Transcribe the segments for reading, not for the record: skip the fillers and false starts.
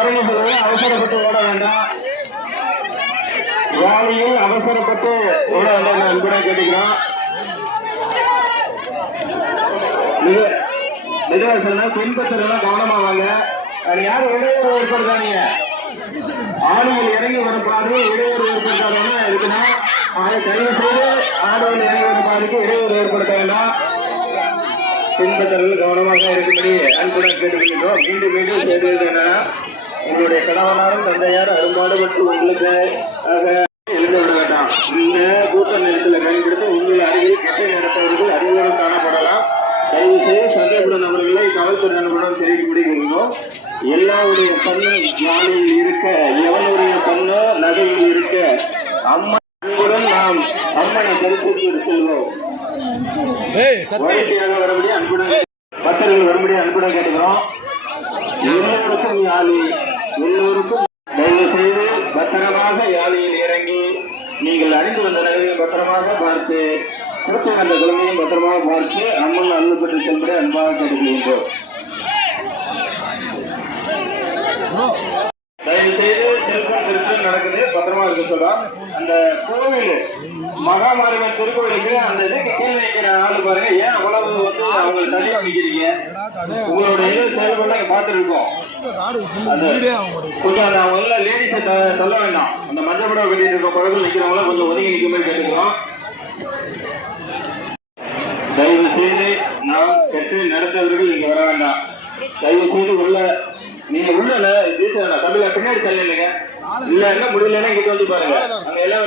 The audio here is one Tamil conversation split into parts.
இறங்கி சொல்லுங்க, அவசரப்பட்டு ஓட வேண்டாம். யானையில் அவசரப்பட்டு ஓட வேண்டாம் அன்புடன் கேட்டுக்கிறோம். பின்பற்றலாம் கவனமா வாங்க. அது யாரும் இடையூறு ஏற்படுத்தாதீங்க. ஆடுகள் இறங்கி வரும் பாரு இடையூறு ஏற்படுத்தாதீங்கன்னா இருக்குன்னா அதை தயவு செய்து ஆடுகள் இறங்கி வரும் பாருக்கு இடையூறு ஏற்படுத்த வேண்டாம். பின்பற்றல் கவனமாக இருக்கும்படி அன்புடன் கேட்டுக்கொள்கிறோம். மீண்டும் மீண்டும் செய்திருந்தேன்னா உங்களுடைய கணவனாரும் தந்தையார் அரும்பாடுபட்டு உங்களுக்கு எழுத விட வேண்டாம். இந்த கூட்ட நேரத்தில் பயன்படுத்த உங்கள் அருகில் கெட்ட நடப்பவர்கள் அதிகம் காணப்படலாம். தயவு செய்து சந்தேகப்படும் நபர்களை காவல்துறை நபருடன் தெரிவிக்கும்படி கொள்கிறோம். எல்லாருடைய கண்ணு யானையில் இருக்க, எவனுடைய கண்ணு நகையில் இருக்க, அம்மனுடன் நாம் அம்மனை தரிசித்து செல்வோம். வரும்படி அன்புடன் பக்தர்கள் வரும்படி அன்புடன் கேட்டுக்கிறோம். எல்லோருக்கும் யானை, எல்லோருக்கும் தயவு செய்து பத்திரமாக யானையில் இறங்கி நீங்கள் அணிந்து வந்த நகையை பத்திரமாக பார்த்து கொடுத்து வந்த குழந்தையும் பத்திரமாக பார்த்து அம்மன் அருள் பெற்று செல்படி அன்பாக கேட்டுக்கொள்கின்றோம். தயவு செய்து திருத்தம் நடக்குது, பத்திரமா இருக்க சொல்றோம். அந்த கோவில் மகாமாரிவன் திருக்கோவிலுக்கு அந்த இதுக்கு கீழே நிற்கிற ஆளு பாருங்க, ஏன் அவ்வளவு வந்து அவங்க தனியாக நிற்கிறீங்க? உங்களுடைய இது செயல்பட பார்த்துருக்கோம். கொஞ்சம் அந்த அவங்க லேடிஸை சொல்ல வேண்டாம். அந்த மஞ்சள் படம் கட்டிட்டு இருக்க பழத்தில் நிற்கிறவங்கள கொஞ்சம் ஒதுங்கி நிற்கும் போது கேட்டுக்கிறோம். தயவு செய்து நாம் கெட்டு நடத்தவர்கள் இங்க வர வேண்டாம். தயவு செய்து உள்ள நீங்க உள்ள தமிழ பின்னாடி தள்ளிங்க. இல்ல என்ன முடியலன்னா இங்கிட்ட வந்து பாருங்க. அங்க எல்லாம்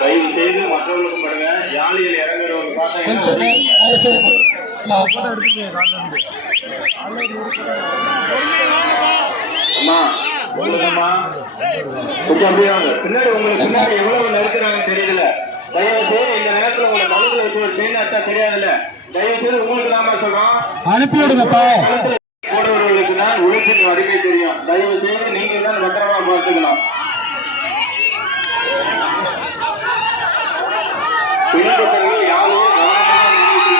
தயவு செய்து மற்றவர்களுக்கும் பாருங்க. யானையில் இறங்குறவங்க பார்த்தா பின்னாடி உங்களுக்கு பின்னாடி எவ்வளவு நெருக்கிறாங்கன்னு தெரியல. தயவு செய்து இந்த நேரத்தில் உங்களை மனதில் வச்சு ஒரு பெண் அர்த்தா தெரியாதுல்ல. தயவு செய்து உங்களுக்கு நாம சொல்றோம், அனுப்பி விடுங்கப்பா. போடுறவர்களுக்கு தான் உழைப்பின் வறுமை தெரியும். தயவு செய்து நீங்க தான் பத்திரமா பார்த்துக்கணும். பின்பற்றர்கள் யானையை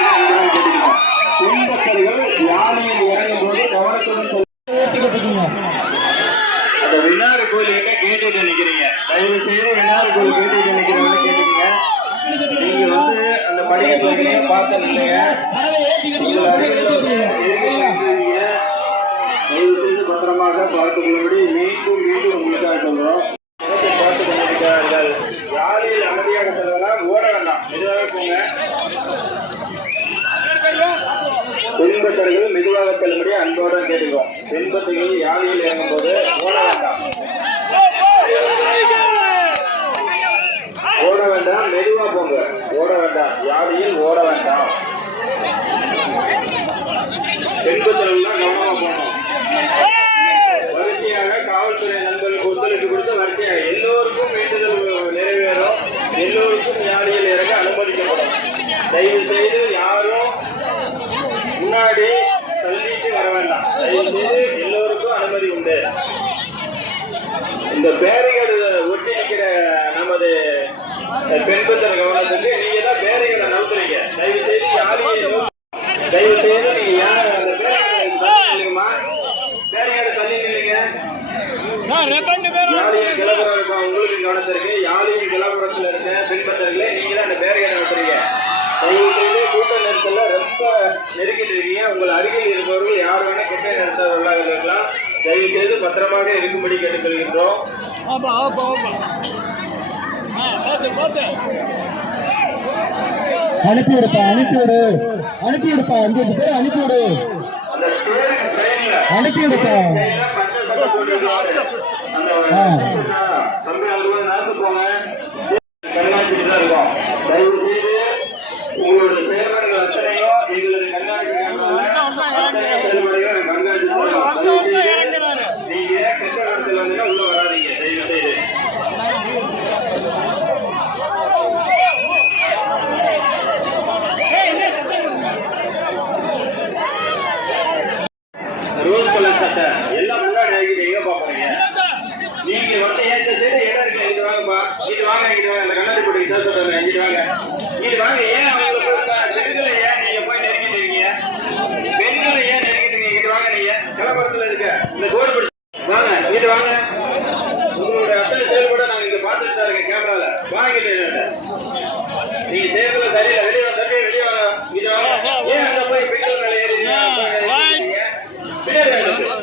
கவனமாக கேட்டுக்கணும். பின்பற்றர்கள் யானையில் இறங்கும் போது கவனத்துடன் அந்த விநாயகர் கோயிலுக்கு கேட்டுட்டு நிக்கிறீங்க. தயவு செய்து விநாயகர் கோயில் கேட்டுட்டு நிக்கிறவங்க கேட்டுக்கீங்க. நீங்க வந்து அந்த படிக்கட்டு பார்த்து நில்லுங்க. தயவு செய்து பத்திரமாக பார்த்துக் கொள்ளும்படி மீண்டும் மீண்டும் உங்களுக்காக சொல்றோம். பார்த்துக் கொண்டிருக்கிறார்கள். யாரையில் அமைதியாக செல்லலாம், ஓட வேண்டாம், மெதுவாக போங்க. பின்பற்றர்கள் மெதுவாக செல்லும்படி அன்போடு கேட்டுக்கிறோம். பின்பற்றர்கள் யானையில் இறங்கும் போது ஓட வேண்டாம், ஓட வேண்டாம், மெதுவா போங்க. ஓட வேண்டாம், யானையில் ஓட வேண்டாம். பின்பற்றல்கள் கவனமா போகணும். வரிசையாக காவல்துறை நண்பர்களுக்கு ஒத்துழைப்பு கொடுத்து வரிசையாக எல்லோருக்கும் வேண்டுதல் நிறைவேறும். எல்லோருக்கும் யானையில் இறங்க அனுமதிக்கப்படும். தயவு செய்து யாரும் முன்னாடி தள்ளிட்டு வர வேண்டாம். தயவு செய்து எல்லோருக்கும் அனுமதி உண்டு. இந்த பேரிகேடு ஒட்டி நிற்கிற நமது பெண்பத்திர கவனத்துக்கு நீங்க தான் பேரிகேடை நவுத்துறீங்க. தயவு செய்து யாரையும் தயவு செய்து நீங்க யார் அந்த பேரிகேடுமா பேரிகேடு தள்ளி நில்லுங்க. யாரையும் கிளப்புறம் இருக்கும் உங்களுக்கு கவனத்திற்கு. யாரையும் கிளப்புறத்தில் இருக்க பின்பற்றர்களே நீங்க தான் அந்த பேரிகேடை நவுத்துறீங்க. தயவு செய்து கூட்ட நேரத்தில் ரொம்ப நெருக்கிட்டு இருக்கீங்க. உங்கள் அருகில் இருப்பவர்கள் யார் வேணா கெட்ட நேரத்தவர்களாக இருக்கலாம். தயவு செய்து பத்திரமாக இருக்கும்படி கேட்டுக்கொள்கின்றோம். அனுப்பிவிடுப்பா, அனுப்பிவிடு, அனுப்பிவிடுப்பா. 5 பேர் அனுப்பிவிடு, அனுப்பிவிடுப்பா. தயவு செய்து உங்களுடைய சேவர்கள் அத்தனையோ எங்களுடைய கண்காணிப்பு நீங்க கெட்ட இடத்துல வந்து உள்ள வராதீங்க. தயவு செய்து ரோஸ் கலர் சட்டை எல்லாம் முன்னாடி ஆகிட்டு எங்க பாக்குறீங்க? நீங்க வந்து ஏற்ற சைடு இடம் இருக்கு. இது வாங்கப்பா, இது வாங்க, இது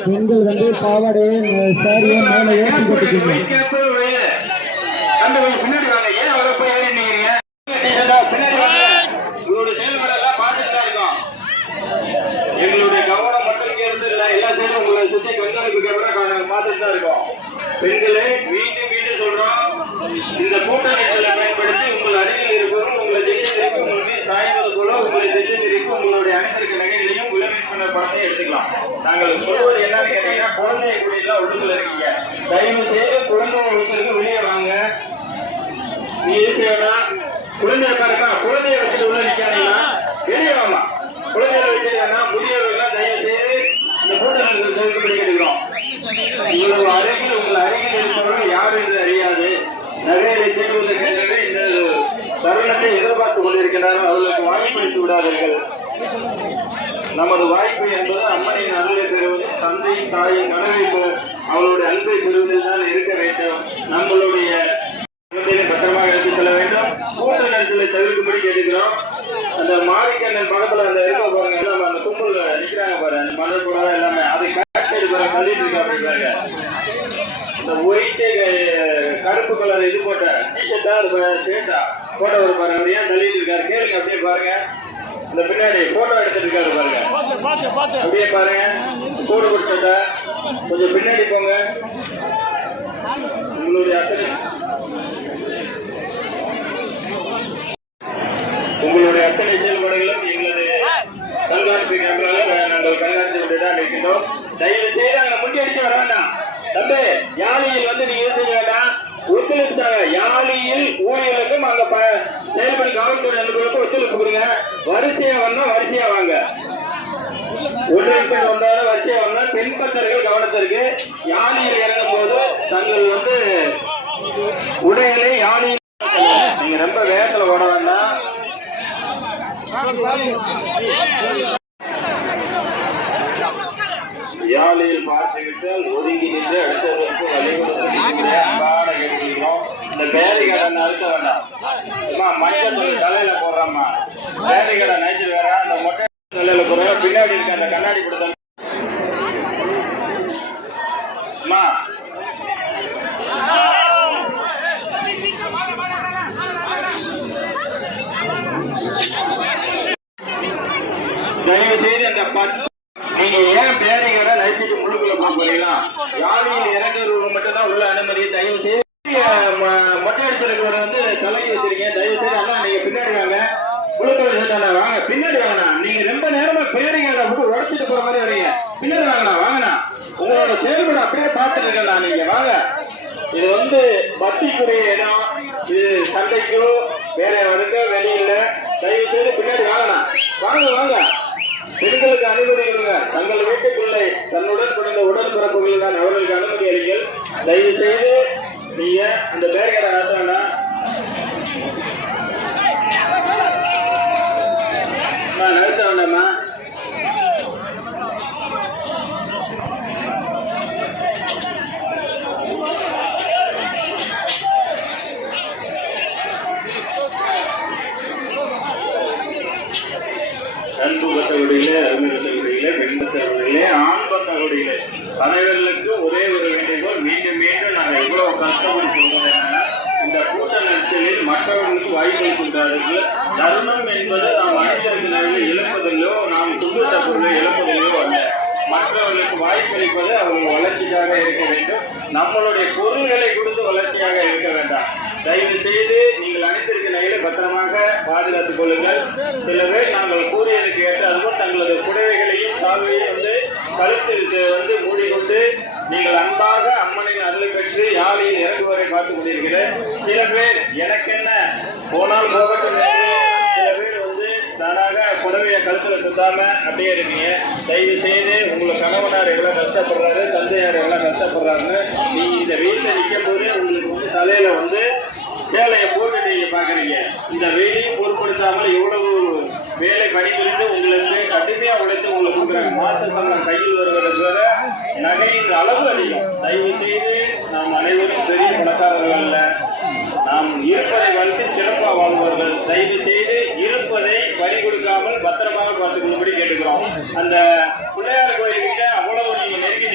பெண்கள் வந்து பாவாடையே சாரியை மேலே ஏற்றி கட்டிக்கணும். பின்னாடி வாங்க, ஏன் அவரை போய் ஏறி நிக்கிறீங்க? பின்னாடி வாங்க, உங்களுடைய செயல்பாடெல்லாம் பார்த்துட்டு தான் இருக்கோம். எங்களுடைய கவனம் மட்டும் கேட்டு இல்லை, எல்லா செயலும் உங்களை சுற்றி கண்காணிப்பு கேமரா பார்த்துட்டு தான் இருக்கோம். பெண்களை மீண்டும் மீண்டும் சொல்றோம், இந்த கூட்டணிகளை பயன்படுத்தி உங்கள் அருகில் இருக்கிறோம், உங்களை திசைத்திருக்கும், உங்களுடைய சாய்வது போல உங்களை திசைத்திருக்கும் உங்களுடைய அனைத்திற்கு நகைகளையும் விளைவிக்கிற பணத்தை எடுத்துக்கலாம். நாங்கள் சொல்வது என்னன்னு கேட்டீங்கன்னா, குழந்தைய கூடியெல்லாம் உள்ளுக்குள்ள இருக்கீங்க, தயவு செய்து குழந்தை ஒருத்தருக்கு வெளியே வாங்க. நீ இருக்கிறா குழந்தைய பாருக்கா, குழந்தைய வச்சுட்டு உள்ள நிக்காதீங்கன்னா வெளியே வாங்க. குழந்தைகளை வச்சுட்டா முதியவர்கள் தயவு செய்து இந்த கூட்டணி சேர்க்கப்படி கேட்கிறோம். உங்களது அருகில் உங்கள் அருகில் இருப்பவர்கள் யார் என்று அறியாது நகையை தீர்வதற்கென்றே இந்த தருணத்தை எதிர்பார்த்துக் கொண்டிருக்கிறார்கள். அவர்களுக்கு வாய்ப்பளித்து விடாதீர்கள். நமது வாய்ப்பு என்பது அம்மனின் அன்பை பெறுவது, தந்தை தாயின் கனவை அவளுடைய அன்பை பெறுவதில் தான் இருக்க வேண்டும். நம்மளுடைய பத்திரமாக எடுத்துச் செல்ல வேண்டும். கூட்ட நெரிசலை தவிர்க்கும்படி கேட்டுக்கிறோம். அந்த மாரிக்கண்ணன் பக்கத்துல அந்த இருக்க பாருங்க, அந்த கும்பல் நிக்கிறாங்க பாரு, அந்த மலர் கூட எல்லாமே அதை காட்டு பாருங்க, தள்ளிட்டு இருக்கா அப்படி பாருங்க. இந்த ஒயிட்டு கருப்பு கலர் இது போட்ட டிஷர்ட்டா ஷர்ட்டா போட்டோ ஒரு பாருங்க, அவர் ஏன் தள்ளிட்டு இருக்காரு கேளுங்க. அப்படியே பாருங்க, இந்த பின்னாடி போட்டோ எடுத்துட்டு இருக்காரு பாருங்க, அப்படியே பாருங்க. கோடு கொடுத்த கொஞ்சம் பின்னாடி போங்க. உங்களுடைய அத்தனை செயல்பாடுகளும் எங்களது கண்காணிப்பு கேமராவில் நாங்கள் கண்காணித்து கொண்டுதான் இருக்கின்றோம். தயவு செய்து அங்க முன்னெடுத்து வர வேண்டாம். தம்பி, யாழியில் வந்து நீங்க செய்ய வேண்டாம், ஒத்துழைத்தாங்க. யாழியில் ஊழியர்களுக்கும் அங்க செயல்படி காவல்துறை நண்பர்களுக்கும் ஒத்துழைப்பு கொடுங்க. வரிசையா வந்தா வரிசையா வாங்க, ஒன்றிற்கு வந்தாலும் வரிசையா வந்தா. பெண் பக்தர்கள் கவனத்திற்கு, யாழியில் இறங்கும் போது தங்கள் வந்து உடைகளை யாழியில் நீங்க ரொம்ப வேகத்துல ஓட வேண்டாம். யாழியில் பார்த்துவிட்டால் ஒதுங்கி நின்று அடுத்தவர்களுக்கு வழிபடுத்த எடுக்கிறோம். இந்த பேரிகடை அழுத்த வேண்டாம். மஞ்சள் தலையில போடுறோம்மா, பேரிகடை நைட்டு வேற அந்த மொட்டை தலையில போடுறோம். பின்னாடி இருக்க அந்த கண்ணாடி கொடுத்தோம். தயவு செய்து அந்த நீங்க ஏன் பேரிகடை நைட்டுக்கு முழுக்குள்ள போறீங்களா? யாழியில் இறங்குறவங்க மட்டும் தான் உள்ள அனுமதி. தயவு செய்து மொட்டை அடிச்சிருக்கிறவரை வந்து தலைக்கு வச்சிருக்கீங்க. தயவு செய்து அண்ணா நீங்க பின்னாடி வாங்க, முழுக்க வாங்க, பின்னாடி வாங்கண்ணா. நீங்க ரொம்ப நேரமா பேரிகடை விட்டு உடச்சிட்டு போற மாதிரி வரீங்க, பின்னாடி வாங்கண்ணா, வாங்கண்ணா. உங்களோட செயல்பாடு அப்படியே பார்த்துட்டு இருக்கா, நீங்க வாங்க. இது வந்து பக்திக்குரிய இடம், இது சண்டைக்கோ வேற வருங்க வெளியில. தயவு செய்து பின்னாடி வாங்கண்ணா, வாங்க வாங்க. பெண்களுக்கு அனுமதி கொடுங்க. தங்கள் வீட்டுக்குள்ளே தன்னுடன் பிறந்த உடன்பிறப்புகள் தான் அவர்களுக்கு அனுமதி அளிங்கள். தயவு செய்து நீங்க அந்த பேரிகடை நடத்தா நடத்த வேண்டாமா? அன்பு பத்தகுடியிலே, அருமை பத்தகுடியிலே, பெண் பத்தகுடியிலே, ஆண் பத்தகுடியிலே அனைவர்களுக்கு ஒரே ஒரு வேண்டுகோள். மீண்டும் மீண்டும் நாங்கள் எவ்வளவு கஷ்டப்பட்டு சொல்றது என்னன்னா, இந்த கூட்ட நெரிசலில் மற்றவர்களுக்கு வாய்ப்பளிக்கின்றார்கள். தர்மம் என்பது நாம் அனைத்திற்கு இழப்பதிலோ, நாம் துன்புற்ற பொருளை இழப்பதிலோ அல்ல. மற்றவர்களுக்கு வாய்ப்பளிப்பது அவர்கள் வளர்ச்சியாக இருக்க வேண்டும். நம்மளுடைய பொருள்களை கொடுத்து வளர்ச்சியாக இருக்க வேண்டாம். தயவு செய்து நீங்கள் அனைத்திற்கு நகைகளை பத்திரமாக பாதுகாத்துக் கொள்ளுங்கள். சில பேர் நாங்கள் கூறியதற்கு ஏற்ற அதுவும் தங்களது புடவைகளையும் சால்வையும் வந்து கழுத்தில் வந்து மூடிக்கொண்டு நீங்கள் அன்பாக அம்மனின் அருளை பெற்று யாழியில் இறங்குவதை பார்த்துக் கொண்டிருக்கிறேன். சில பேர் எனக்கு என்ன போனால் போகட்டும், சில பேர் வந்து தானாக புடவையை கழுத்துல சுத்தாம அப்படியே இருக்கீங்க. தயவு செய்து உங்களுக்கு கணவனார் எவ்வளவு கஷ்டப்படுறாரு, தந்தையார் எவ்வளவு கஷ்டப்படுறாருன்னு நீங்க இந்த வீட்டில் நிற்கும் போது உங்களுக்கு வந்து தலையில வந்து சேலையை போட்டு நீங்க பாக்குறீங்க. இந்த வேலையும் பொருட்படுத்தாமல் எவ்வளவு வேலை படிக்கிறது உங்களுக்கு கடுமையா உழைத்து உங்களுக்கு கொடுக்குறாங்க. மாச சம்பளம் கையில் வருவதை நகையின் அளவு அதிகம். தயவு செய்து நாம் அனைவரும் பெரிய பணக்காரர்கள் அல்ல, நாம் இருப்பதை வந்து சிறப்பாக வாழ்வார்கள். தயவு செய்து இருப்பதை பறி கொடுக்காமல் பத்திரமாக பார்த்துக்கொள்ளும்படி கேட்டுக்கிறோம். அந்த பிள்ளையார் கோயில்கிட்ட அவ்வளவு நீங்க நெருங்கி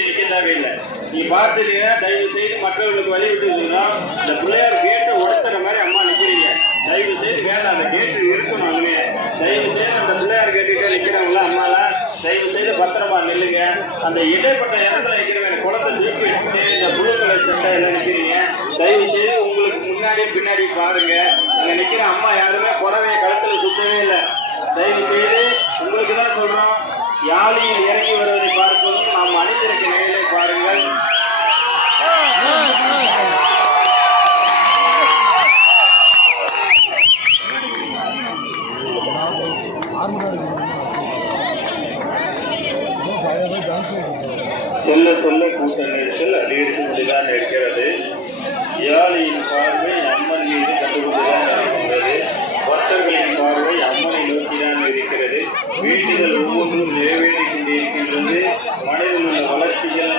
பார்த்துட்டீங்கன்னா தயவு செய்து மற்றவர்களுக்கு வழி விட்டுருந்தீங்கன்னா இந்த பிள்ளையார் கேட்டை உடைச்சுற மாதிரி அம்மா நிற்கிறீங்க. தயவு செய்து வேண்டாம், அந்த கேட்டு இருக்கணும். அதுலேயே தயவு செய்து அந்த பிள்ளையார் கேட்டுக்கிட்டே நிற்கிறவங்களா அம்மாலாம் தயவு செய்து பத்திரமா நில்லுங்க. அந்த இடைப்பட்ட இடத்துல நிற்கிறவங்க குளத்தை திருப்பி எடுத்துட்டு இந்த புழு கலர் சட்டையில நிற்கிறீங்க. தயவு செய்து உங்களுக்கு முன்னாடி பின்னாடி பாருங்க. அங்கே நிற்கிற அம்மா யாருமே புடவைய கழுத்துல சுத்தவே இல்லை. தயவு செய்து உங்களுக்கு தான் சொல்றோம், யாழியில் இறங்கி வருவதை பார்ப்பதும் நாம் அணிந்திருக்க நிலையிலே பாருங்கள். சொல்ல சொல்ல கூட்ட நெரிசல் அதிகரித்து கொண்டுதான் இருக்கிறது. யாழியின் பார்வை அம்மன் மீது கண்டுகொண்டுதான் இருக்கின்றது. பக்தர்களின் பார்வை அம்மனை நோக்கிதான் இருக்கிறது. வீட்டுகள் ஒவ்வொன்றும் நிறைவேற்றிக் கொண்டிருக்கின்றது. மனதில் உள்ள வளர்ச்சிகள்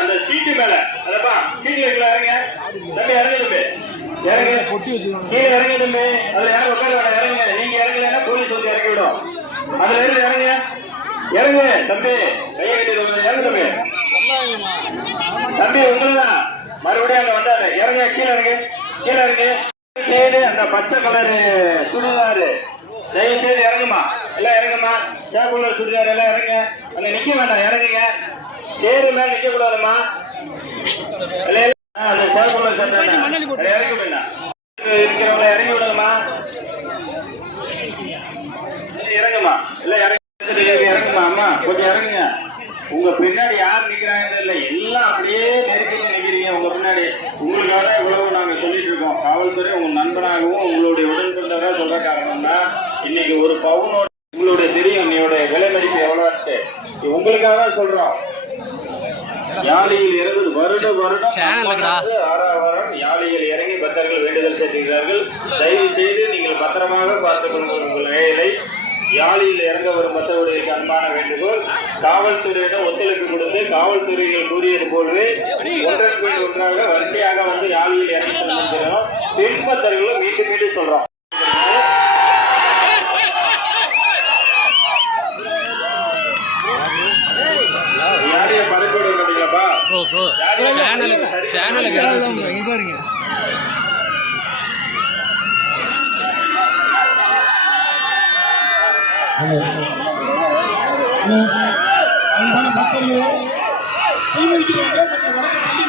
அந்த சீட்டு மேல அதப்பா சீட்டு வைக்கல இறங்க தம்பி, இறங்க தம்பி, இறங்க கீழே இறங்க தம்பி. அதுல யாரும் உட்கார வேணாம், இறங்க. நீங்க இறங்கலைன்னா போலீஸ் வந்து இறங்கி விடும். அதுல இருந்து இறங்க இறங்க தம்பி, கையை கட்டி இறங்க தம்பி. தம்பி உங்களதான் மறுபடியும் அங்க வந்தாரு. இறங்க, கீழே இறங்க, கீழே இறங்க. அந்த பச்சை கலரு சுடிதாரு தயவு செய்து இறங்குமா, எல்லாம் இறங்குமா. சேக்குள்ள சுடிதார் எல்லாம் இறங்க. அங்க நிக்க வேண்டாம், இறங்குங்க. தேரு மேல நிக்க கூடாதுமா. அந்த சேக்குள்ள சட்டை இறங்க வேண்டாம். இருக்கிறவங்கள இறங்கி விடுங்கம்மா. இறங்குமா, எல்லாம் இறங்குமா. அம்மா கொஞ்சம் இறங்குங்க. உங்க பின்னாடி யார் நிக்கிறாங்கன்னு இல்லை, எல்லாம் அப்படியே நெருக்கி நிக்கிறீங்க. உங்க பின்னாடி உங்களுக்காக இவ்வளவு நாங்க சொல்லிட்டு இருக்கோம். காவல்துறை உங்க நண்பனாகவும் உங்களுடைய உடன்பிறந்தவராக சொல்ற காரணம்னா, இன்னைக்கு ஒரு பவுனோட உங்களுடைய தெரியும் என்னுடைய விலை மதிப்பு எவ்வளவு உங்களுக்காக தான் சொல்றோம். யாழியில் இறந்து வருடம் 6ஆம் வாரம் யாழியில் இறங்கி பக்தர்கள் வேண்டுதல் செலுத்துகிறார்கள். தயவு செய்து நீங்கள் பத்திரமாக பார்த்துக் கொள்ளுங்கள் உங்கள் வேலை. யாழியில் இறங்க வரும் பக்தர்களுடைய அன்பான வேண்டுகோள், காவல்துறையிடம் ஒத்துழைப்பு கொடுத்து காவல்துறையில் கூறியது போலவே ஒன்றன் பின் ஒன்றாக வரிசையாக வந்து யாழியில் இறங்கி செல்கிறோம். பின்பற்றர்களும் மீண்டும் மீண்டும் சொல்றோம். யாரைய பறிப்போட மாட்டீங்களாப்பா? சேனலுக்கு பாருங்க. அன்பான பக்தர்களே, தீ வைக்கிறவங்க கொஞ்சம் வடக்கு தள்ளி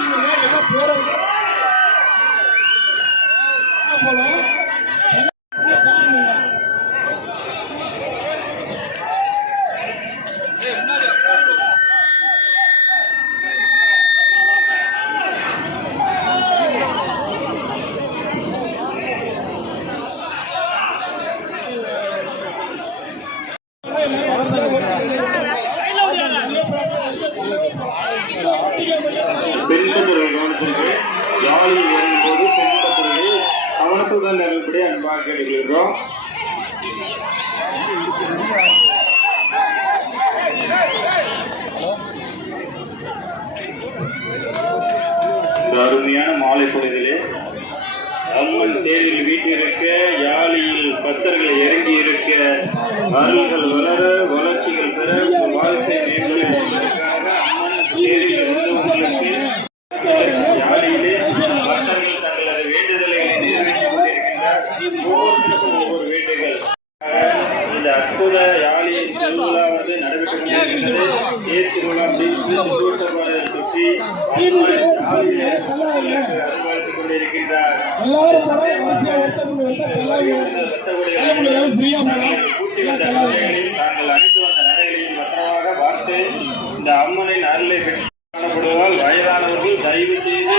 போறவங்க போல பெண்பத்திரிகை கவனிச்சிருக்கு. யாழில் இறங்கும் போது பெண்பத்திரிகை கவனத்துடன் நிறைவுபடி அன்பாக கேட்டுக்கிறோம். அருமையான மாலை பொழுதிலே அம்மன் தேரில் வீட்டிருக்க, யாழியில் பக்தர்கள் இறங்கி இருக்க, அருள்கள் வளர, வளர்ச்சிகள் பெற, வாழ்க்கை மேம்பட என்பதற்காக அம்மன் தேரில் இருந்தவர்களுக்கு யாழியிலே பக்தர்கள் தங்களது வேண்டுதலை நிறைவேற்றிக் கொண்டிருக்கின்றார். ஒவ்வொருத்தருக்கும் ஒவ்வொரு வேண்டுகள். இந்த அற்புத யாழியின் திருவிழா வந்து நடைபெற்றுக் கொண்டிருக்கின்றது. தேர் திருவிழா சுற்றி அனுபவித்துக் கொண்டிருக்கின்றார். தாங்கள் அணிந்து வந்த நடைகளையும் மற்றமாக பார்த்து இந்த அம்மனின் அருளை பெற்று காணப்படுவதால் வயதானவர்கள் தயவு செய்து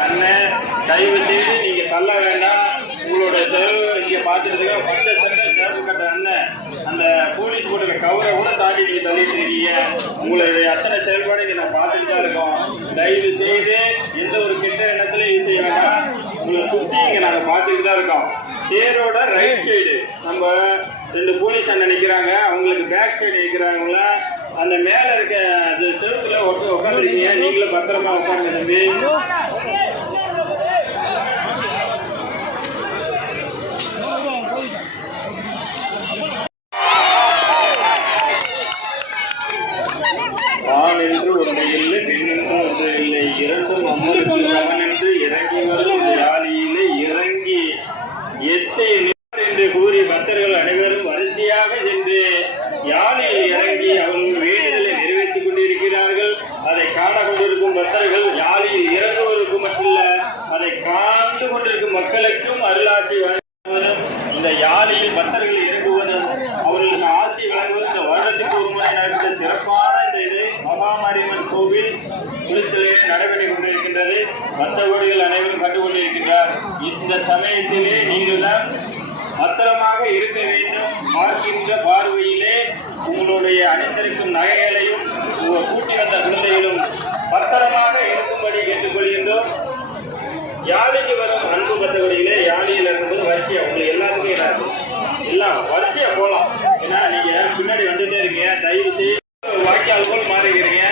அண்ணன் தயவு செய்து நீங்க தள்ள வேண்டாம். உங்களோட செலவு இங்க பாத்துட்டு அண்ணன் அந்த போலீஸ் போட்டு கவரை கூட தாண்டி நீங்க தள்ளிட்டு இருக்கீங்க. உங்களுடைய அத்தனை செயல்பாடு இங்க நான் பார்த்துட்டு தான் இருக்கோம். தயவு செய்து எந்த ஒரு கெட்ட எண்ணத்திலையும் இது செய்ய வேண்டாம். உங்களை சுத்தி இங்க நாங்க பார்த்துட்டு தான் இருக்கோம். தேரோட ரைட் சைடு நம்ம 2 போலீஸ் அண்ணன் நிற்கிறாங்க. அவங்களுக்கு பேக் சைடு நிற்கிறாங்களா அந்த மேல இருக்க செவத்துல உட்காந்துருக்கீங்க. நீங்களும் பத்திரமா உட்காந்து தம்பி. ஆண் என்று ஒன்று இல்லை, பெண் என்று ஒன்று இல்லை, இரண்டும் அம்மனுக்கு சமன் என்று இறங்கி வரும் யாழியிலே இறங்கி எத்தை என்று கூறி பக்தர்கள் அனைவரும் வரிசையாக சென்று யாழில் இறங்கி அவர்கள் வேண்டுதலை நிறைவேற்றிக் கொண்டிருக்கிறார்கள். அதை காண கொண்டிருக்கும் பக்தர்கள் யாழில் இறங்குவதற்கு மட்டுமல்ல, அதை காண்டு கொண்டிருக்கும் மக்களுக்கும் அருளாட்சி வழங்குவதும், இந்த யாழில் பக்தர்கள் இறங்குவதும் அவர்களுக்கு ஆட்சி வழங்குவது இந்த வருடத்துக்கு ஒரு முறை நடக்கிற சிறப்பான இந்த இது மகாமாரியம்மன் கோவில் குளித்தலை நடைபெற்றுக் கொண்டிருக்கின்றது. பக்தகோடிகள் அனைவரும் கண்டுகொண்டிருக்கின்றார். இந்த சமயத்திலே நீங்கள் தான் பத்திரமாக இருக்க வேண்டும். பார்க்கின்ற பார்வையிலே உங்களுடைய அணிந்திருக்கும் நகைகளையும் கூட்டி வந்த குழந்தைகளும் பத்திரமாக இருக்கும்படி கேட்டுக்கொள்கின்றோம். யாழிக்கு வரும் அன்பு பத்தவரையிலே யாழியில் இருக்கும்போது வரிசையா உங்களுக்கு எல்லாத்துக்குமே எல்லாம் வரிசையா போகலாம். ஏன்னா நீங்க பின்னாடி வந்துட்டே இருக்கீங்க, தயவு செய்து வாக்கியால் போல் மாறுகிறீங்க.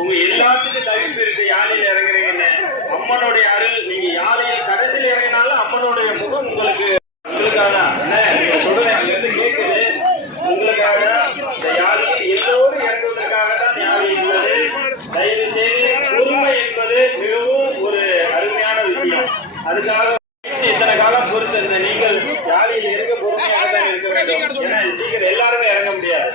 உங்க எல்லாத்துக்கும் தவிர்ப்பு இருக்கு. யாழியில் இறங்குறீங்கன்னு அம்மனுடைய அருள். நீங்க யாழியில் கடைசியில் இறங்கினாலும் அம்மனுடைய முகம் உங்களுக்கு உங்களுக்காக சொல்றேன், அங்கிருந்து கேட்குது. உங்களுக்காக இந்த யாழியில் எல்லோரும் இறங்குவதற்காக தான் யாழி என்பது. தயவு செய்து பொறுமை என்பது மிகவும் ஒரு அருமையான விஷயம். அதுக்காக இத்தனை காலம் பொறுத்திருந்த நீங்கள் யாழியில் இருக்க பொறுமையாக தான் இருக்க வேண்டும். ஏன்னா சீக்கிரம் எல்லாருமே இறங்க முடியாது.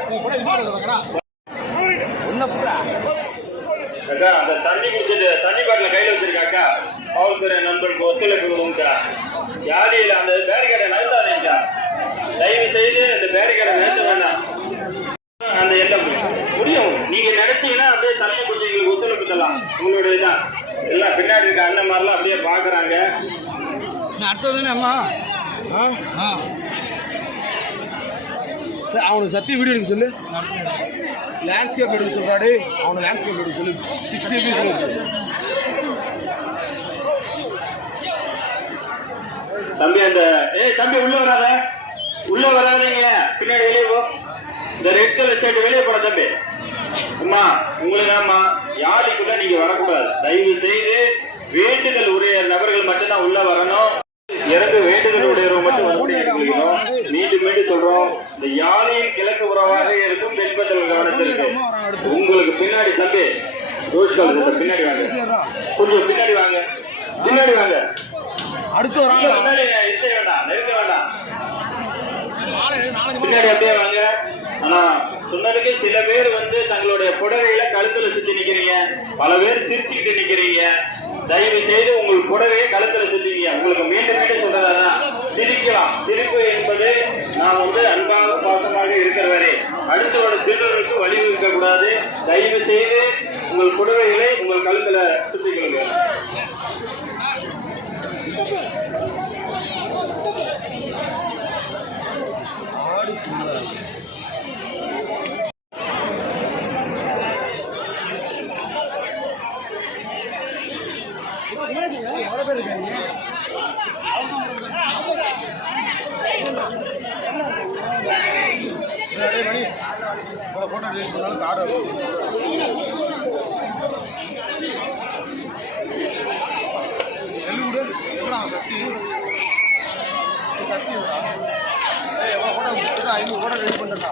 அந்த தண்ணி குடிச்சிட்டு தண்ணி பாட்டில கையில வச்சிருக்காக்கா, காவல்துறை நண்பர்களுக்கு ஒத்துழைப்பு கொடுங்கக்கா. யாழியில் அந்த பேரிகேட்டை நகர்த்தாதீங்கக்கா. தயவு செய்து இந்த பேரிகேட்டை நிறுத்த வேண்டாம். அந்த எல்லாம் முடியும். நீங்க நினைச்சீங்கன்னா அப்படியே தண்ணி குடிச்சு எங்களுக்கு ஒத்துழைப்பு தரலாம். உங்களுடைய தான் எல்லாம் பின்னாடி இருக்க அண்ணன் மாதிரிலாம் அப்படியே பாக்குறாங்க. அடுத்ததுன்னு அம்மா அவனுக்கு சத்திய வீடியோ எடுக்க சொல்லு. லேண்ட்ஸ்கேப் எடுக்க சொல்றாரு. அவனை லேண்ட்ஸ்கேப் எடுக்க சொல்லு. 60 பீஸ் தம்பி. அந்த தம்பி உள்ள வராத, உள்ள வராதீங்க. பின்னாடி வெளியே போ. இந்த ரெட் கலர் ஷர்ட் வெளியே போட தம்பி. அம்மா உங்களுக்கு அம்மா யாழிக்குள்ள நீங்க வரக்கூடாது. தயவு செய்து வேண்டுதல் உடைய நபர்கள் மட்டும்தான் உள்ள வரணும். இறந்து வேண்டுதல் உடையவங்க மட்டும் வந்து மீண்டும் மீண்டும் சொல்றோம். இந்த யாழியின் கிழக்கு புறமாக இருக்கும் பெண்பத்தல் கவனத்திற்கு. உங்களுக்கு பின்னாடி தம்பி ரோஸ்கால் பின்னாடி வாங்க, கொஞ்சம் பின்னாடி வாங்க, பின்னாடி வாங்க. அடுத்து பின்னாடி இருக்க வேண்டாம், நெருக்க வேண்டாம், பின்னாடி அப்படியே வாங்க. ஆனா சொன்னதுக்கு சில பேர் வந்து தங்களுடைய புடவையில கழுத்துல சுத்தி நிக்கிறீங்க, பல பேர் சிரிச்சுக்கிட்டு நிக்கிறீங்க. தயவு செய்து உங்கள் புடவையை கழுத்துல சுத்திங்க. உங்களுக்கு மீண்டும் மீண்டும் சொல்றதான் சிரிக்கலாம். சிரிப்பு என்பது நான் வந்து அன்பாக பாசமாக இருக்கிற வரை அடுத்தவரோட சிறுவர்களுக்கு வலிவு இருக்கக்கூடாது. தயவு செய்து உங்கள் புடவைகளை உங்கள் கழுத்துல சுத்திக்கொள்ளுங்க. போட்டோ ரிலீஸ் பண்ணாலும் கார்டு எல்லு எவ்வளோ சக்தி சக்தி எவ்வளோ போட்டோ 500 போட்டோ ரிலீஸ் பண்ணுறா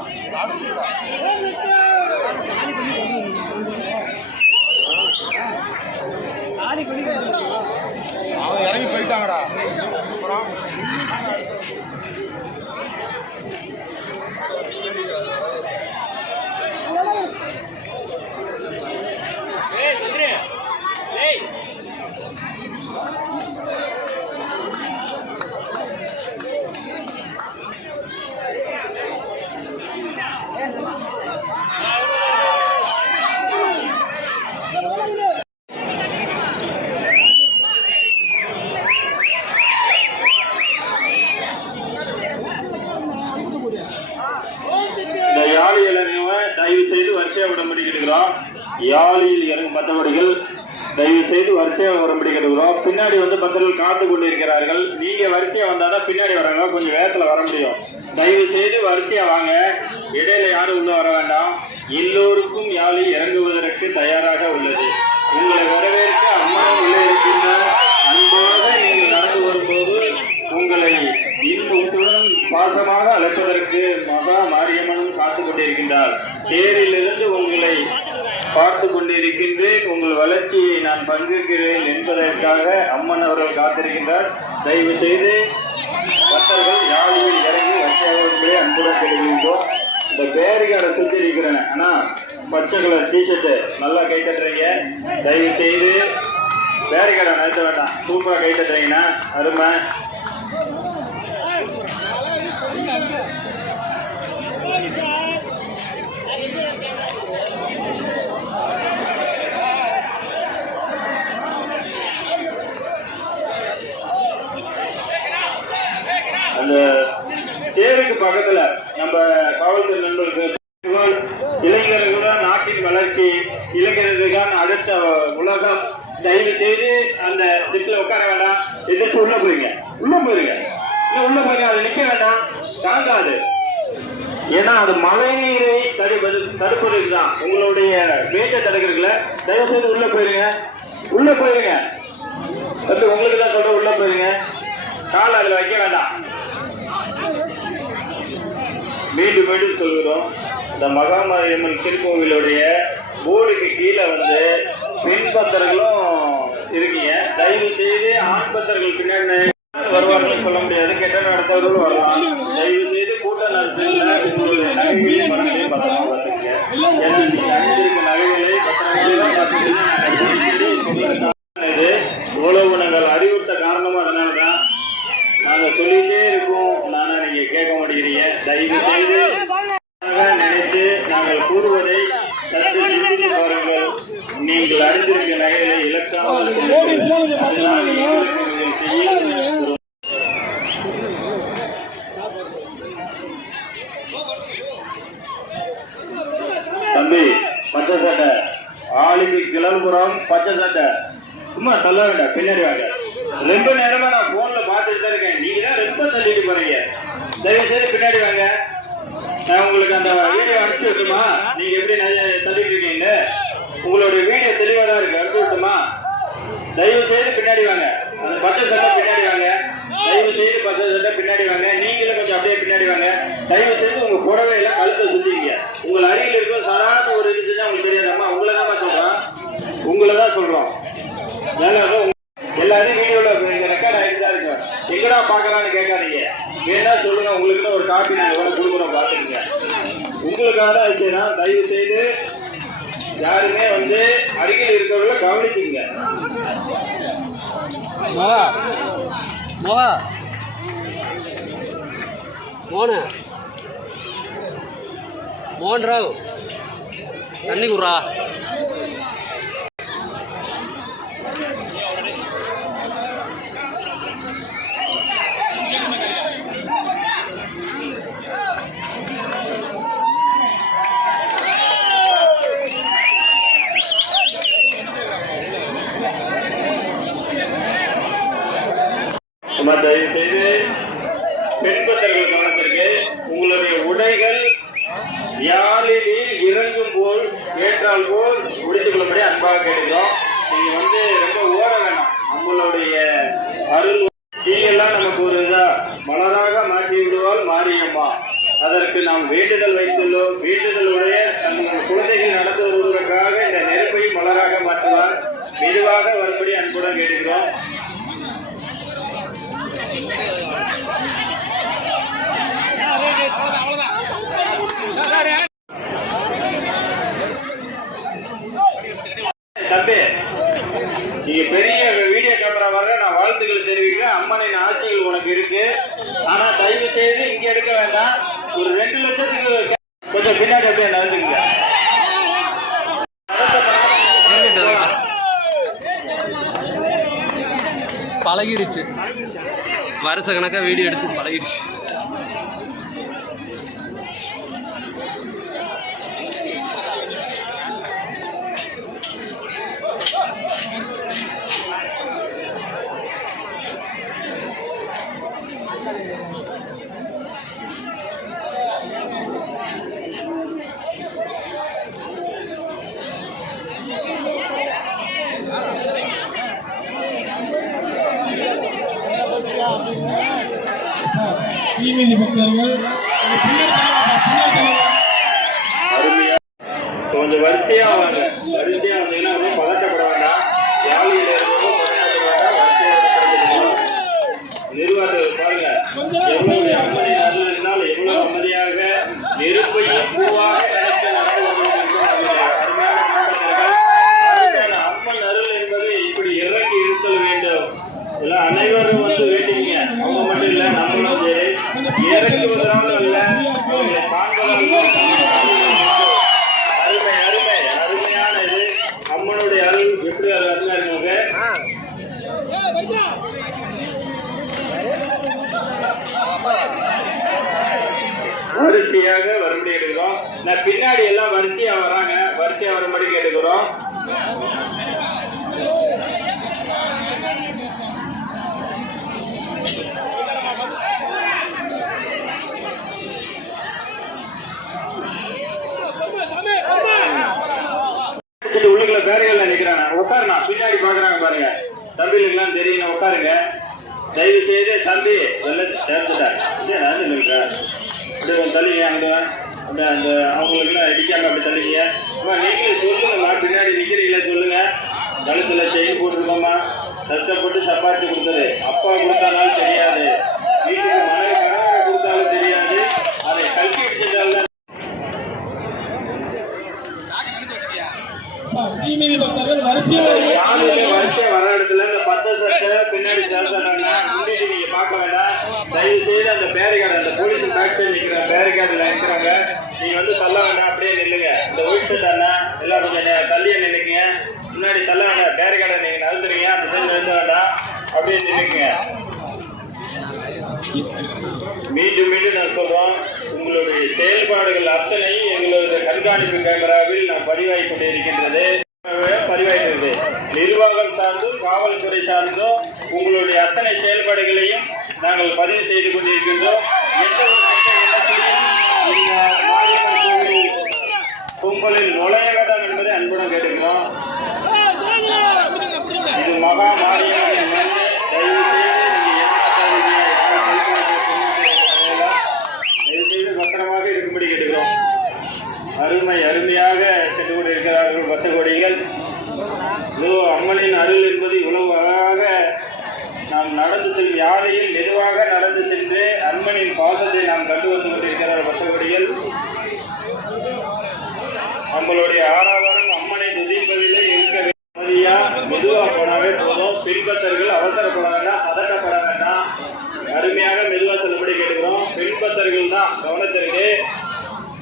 அவன் இறங்கி போயிட்டாங்கடா. அப்புறம் தயவு செய்து வரிசையா விடம்படி கேட்டுக்கிறோம். யாழியில் இறங்கும் பக்தர்கள் தயவு செய்து வரிசையா விடம்படி கேட்டுக்கிறோம். பின்னாடி வந்து பக்தர்கள் காத்து கொண்டிருக்கிறார்கள். நீங்க வரிசையா வந்தாதான் பின்னாடி வராங்க, கொஞ்சம் வேகத்துல வர முடியும். தயவு செய்து வரிசையா வாங்க. இடையில யாரும் உள்ள வர வேண்டாம். எல்லோருக்கும் யாழி இறங்குவதற்கு தயாராக உள்ளது. உங்களை வரவேற்க அம்மாவும் உள்ள இருக்கின்றார். அன்பாக நீங்கள் நடந்து வரும்போது உங்களை இன்பத்துடன் பாசமாக அழைப்பதற்கு மகா மாரியம்மனும் காத்துக் கொண்டிருக்கின்றார். தேரிலிருந்து உங்களை பார்த்து கொண்டிருக்கின்றேன். உங்கள் வளர்ச்சியை நான் பங்கேற்கிறேன் என்பதற்காக அம்மன் அவர்கள் காத்திருக்கின்றார். தயவு செய்து பக்தர்கள் யாழில் இறங்கி வச்சவர்களே அன்புடன் தெரிவிக்கின்றோம். இந்த பேரிகாரை சுற்றி இருக்கிறேன். ஆனா பச்சை கலர் டிஷர்ட்டு நல்லா கை தட்டுறீங்க. தயவு செய்து பேரிகாரை நிறுத்த வேண்டாம். சூப்பரா கை தட்டுறீங்கன்னா அருமை. அந்த தேருக்கு பக்கத்துல நம்ம காவல்துறை நண்பர்களுக்கு இளைஞர்கள் தான் நாட்டின் வளர்ச்சி, இளைஞர்களுக்கான அடுத்த உலகம். தயவு செய்து அந்த திட்டில் உட்கார வேண்டாம். எதிர்த்து உள்ள போயிருங்க, உள்ள போயிருங்க, உள்ள போயிருங்க. அது நிக்க வேண்டாம், தாங்காது. ஏன்னா அது மழை நீரை தடுப்பதற்கு தான். உங்களுடைய வேட்டை தடுக்கிறதுல தயவு செய்து உள்ள போயிருங்க, உள்ள போயிருங்க. உங்களுக்கு தான் சொல்ற, உள்ள போயிருங்க. கால் அதுல வைக்க வேண்டாம். மீண்டும் மீண்டும் சொல்கிறோம், இந்த மகாமாரியம்மன் திருக்கோவிலுடைய போர்டுக்கு கீழே வந்து பெண் பக்தர்களும் இருக்கீங்க. தயவு செய்து ஆண் பக்தர்கள் பின்னாடி வருவார்கள் சொல்ல முடியாது, கெட்ட நடத்தவர்களும் வரலாம். தயவு செய்து கூட்டம் நடத்துகிற உங்களுடைய நகைகளை பத்திரங்களை பார்த்துங்க. ஏன்னா நீங்க அணிந்திருக்கும் நகைகளை இது உழவு நாங்கள் அறிவுறுத்த காரணமா அதனாலதான் நாங்க சொல்லிட்டே இருக்கோம். நானா நீங்க கேட்க மாட்டேங்கிறீங்க. தயவு செய்து நினைத்து நாங்கள் கூறுவதை சற்று சிந்தித்து பாருங்கள். நீங்கள் அறிந்திருக்க நகைகளை இலக்காமல் தம்பி பச்சை சட்டை ஆளுக்கு கிளம்புறோம். பச்சை சட்டை சும்மா தள்ள வேண்டாம், பின்னாடி வாங்க. ரொம்ப நேரமா நான் போன்ல பாத்துட்டு தான் இருக்கேன். நீங்க தான் ரொம்ப தள்ளிட்டு போறீங்க. தயவு செய்து பின்னாடி வாங்க. நான் உங்களுக்கு அந்த வீடியோ அனுப்பி விட்டுமா? நீங்க எப்படி தள்ளிட்டு இருக்கீங்க? உங்களுடைய வீடியோ தெளிவா தான் இருக்கு, அனுப்பி விட்டுமா? தயவு செய்து பின்னாடி வாங்க. அந்த பச்சை சட்டை பின்னாடி வாங்க. தயவு செய்து பச்சை சட்டை பின்னாடி வாங்க. நீங்களும் கொஞ்சம் அப்படியே பின்னாடி வாங்க. தயவு செய்து உங்க புடவை எல்லாம் கழுத்தை சுத்திங்க. உங்கள் அருகில் இருக்க சாதாரண ஒரு இதுதான் உங்களுக்கு தெரியாதம்மா. உங்களை தான் சொல்றோம், உங்களை தான் சொல்றோம். எல்லாரும் வீடியோல ரெக்கார்ட் ஆகிட்டு தான் இருக்கும். எங்கடா பாக்கலான்னு கேட்காதீங்க. வேணா சொல்லுங்க, உங்களுக்கு ஒரு காப்பி நான் எவ்வளவு கொடுக்குறோம் பாத்துருங்க. உங்களுக்காக தான் வச்சுதான். தயவு செய்து யாருமே வந்து அருகில் இருக்கிறவங்கள கவனிச்சுங்க. மோகன் ராவ் தண்ணி குடுறா. தயவு செய்து பெண் பக்தர்கள் கவனத்திற்கு, உங்களுடைய உடைகள் யாழில் இறங்கும் போல் ஏற்றால் போல் முடித்துக் கொள்ளும்படி அன்பாக கேட்கிறோம். நீங்க வந்து ரொம்ப ஓட வேணாம். நம்மளுடைய அருள் தீயெல்லாம் நமக்கு ஒரு மலராக மாற்றி விடுவாள் மாரியம்மா. அதற்கு நாம் வேண்டுதல் வைத்துள்ளோம். வேண்டுதலுடைய குழந்தைகள் நடந்து வருவதற்காக இந்த நெருப்பை மலராக மாற்றுவார். மெதுவாக வரும்படி அன்புடன் கேட்கிறோம். தம்பி, நீங்க பெரிய வீடியோ கேமரா வர நான் வாழ்த்துக்கள் தெரிவிக்கிறேன். அம்மனின் ஆட்சிகள் உனக்கு இருக்கு. ஆனா தயவு செய்து இங்க எடுக்க வேண்டாம். ஒரு 2 லட்சத்துக்கு கொஞ்சம் பின்னாடி அப்படியே நடந்துங்க. பழகிடுச்சு, வருஷ கணக்கா வீடியோ எடுத்து பழகிடுச்சு. தீமிதி பக்தர்கள் கொஞ்சம் வரிசையா வாங்க, வரிசையா உள்ளுக்குள்ள பேரைகள் நிக்கிறாங்க. உட்காருண்ணா, பின்னாடி பாக்குறாங்க பாருங்க. தம்பிகளுக்கெல்லாம் தெரியும், உட்காருங்க. தயவு செய்து தம்பி சேர்த்துட்டார் தள்ளிங்க. அந்த அந்த அவங்களுக்குலாம் அடிக்காம அப்படி தள்ளிங்க. நீங்களும் சொல்லுங்கம்மா, பின்னாடி நிக்கிறீங்களா சொல்லுங்க. கழுத்துல செயின் போட்டுருக்கோம்மா, கஷ்டப்பட்டு சப்பாத்தி கொடுத்தது அப்பா கொடுத்தாலும் தெரியாது, வீட்டுக்கு மனைவி கணவரை கொடுத்தாலும் தெரியாது, அதை கல்வி செஞ்சாலும் வர இடத்துல இந்த பத்த சட்டை பின்னாடி முன்னிட்டு நீங்க பார்க்க வேண்டாம். தயவு செய்து அந்த பேரிகார்டு, அந்த போலீஸ் பேக் சைடு நிற்கிற பேரிகார்டுல இருக்கிறாங்க, நீங்க வந்து தள்ள வேண்டாம், அப்படியே நில்லுங்க. இந்த ஒயிட் ஷர்ட் அண்ணா எல்லாம் கொஞ்சம் தள்ளியே நின்னுக்குங்க. முன்னாடி தள்ள வேண்டாம், பேரிகார்டை நீங்க நகர்த்துறீங்க, அந்த சைடு நிறுத்த வேண்டாம், அப்படியே நின்னுக்குங்க. மீண்டும் மீண்டும் நான் சொல்றோம், உங்களுடைய செயல்பாடுகள் அத்தனை எங்களுடைய கண்காணிப்பு கேமராவில் நாம் பதிவாகி கொண்டே இருக்கின்றது. பதிவாகிறது நிர்வாகம் சார்ந்தும் காவல்துறை சார்ந்தும் உங்களுடைய அத்தனை செயல்பாடுகளையும் நாங்கள் பதிவு செய்து கொண்டிருக்கின்றோம். எந்த ஒரு கும்பலில் நுழைய வேண்டாம் என்பதை அன்புடன் கேட்டுக்கிறோம். இது மகா மாரியம்மன் மண். தயவு செய்து பத்திரமாக இருக்கும்படி கேட்டுக்கிறோம். அருமையாக சென்று கொண்டிருக்கிறார்கள் பக்த கோடிகள். அம்மனின் அருள் என்பது இவ்வளவு அழகாக நாம் நடந்து செல்லும் யாரையில் மெதுவாக நடந்து சென்று அம்மனின் பாசத்தை நாம் கண்டு வந்து கொண்டிருக்கிறார் பக்த கோடிகள். நம்மளுடைய ஆராதனம் அம்மனை துதிப்பதிலே இருக்க மதியா மெதுவா போனாவே போதும். பின்பற்றர்கள் அவசரப்பட வேண்டாம், பதட்டப்பட வேண்டாம், அருமையாக மெதுவா செல்லும்படி கேட்டுக்கிறோம். பின்பற்றர்கள் தான் கவனத்திற்கு,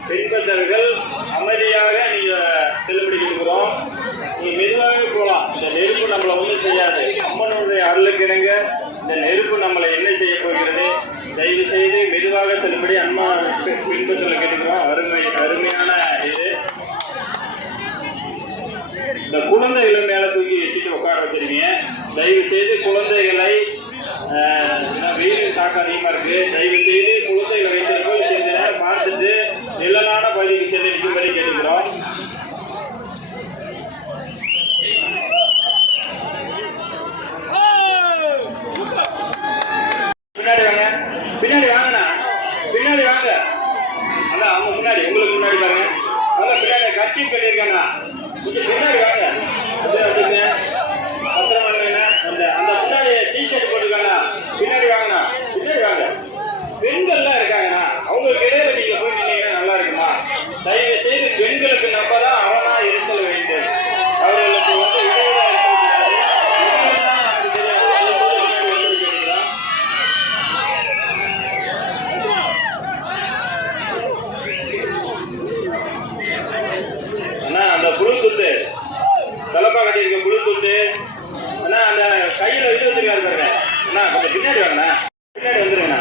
பின்பற்றர்கள் அமைதியாக நீங்க செல்லுபடி இருக்கிறோம். நீங்க மெதுவாகவே போகலாம். இந்த நெருப்பு நம்மளை ஒன்றும் செய்யாது. அம்மனுடைய அருளுக்கு இணங்க இந்த நெருப்பு நம்மளை என்ன செய்ய போகிறது? தயவு செய்து மெதுவாக செல்லுபடி அம்மா பின்பற்றல் கேட்டுக்கிறோம். அருமையான இது. இந்த குழந்தைகளை மேல தூக்கி வச்சுட்டு உட்கார வச்சிருக்கீங்க. தயவு செய்து குழந்தைகளை வெயில் தாக்கம் அதிகமா இருக்கு. தயவு செய்து குழந்தைகளை வைத்திருக்கோம் சிறிது நேரம் பார்த்துட்டு நிழலான பகுதிக்கு சென்று நிற்கும்படி கேட்டுக்கிறோம். பின்னாடி வாங்க, பின்னாடி வாங்கண்ணா, பின்னாடி வாங்க. அதான் அவங்க முன்னாடி, உங்களுக்கு முன்னாடி பாருங்க. அதான் பின்னாடி கட்சி கட்டியிருக்காங்கண்ணா, கொஞ்சம் பின்னாடி வாங்க. அப்படியே வச்சுங்க, பத்திரம் பண்ணுங்க. அந்த முன்னாடி டிஷர்ட் போட்டுருக்காங்கண்ணா, பின்னாடி வாங்கண்ணா, பின்னாடி வாங்க. பெண்கள்லாம் இருக்காங்கண்ணா, அவங்களுக்கு இடையில நீங்க போய் நின்னீங்கன்னா நல்லா இருக்குமா? தயவு செய்து பெண்களுக்கு நம்ம தான் அவனா இருத்தல் வேண்டும். அவர்களுக்கு வந்து இடையில இருக்கக்கூடாது. அண்ணா அந்த புழுத்துட்டு தலைப்பா கட்டியிருக்க புழுத்துட்டு அண்ணா அந்த கையில இது வச்சிருக்காரு பாருங்க அண்ணா, கொஞ்சம் பின்னாடி வாங்கண்ணா, பின்னாடி வந்துருங்கண்ணா.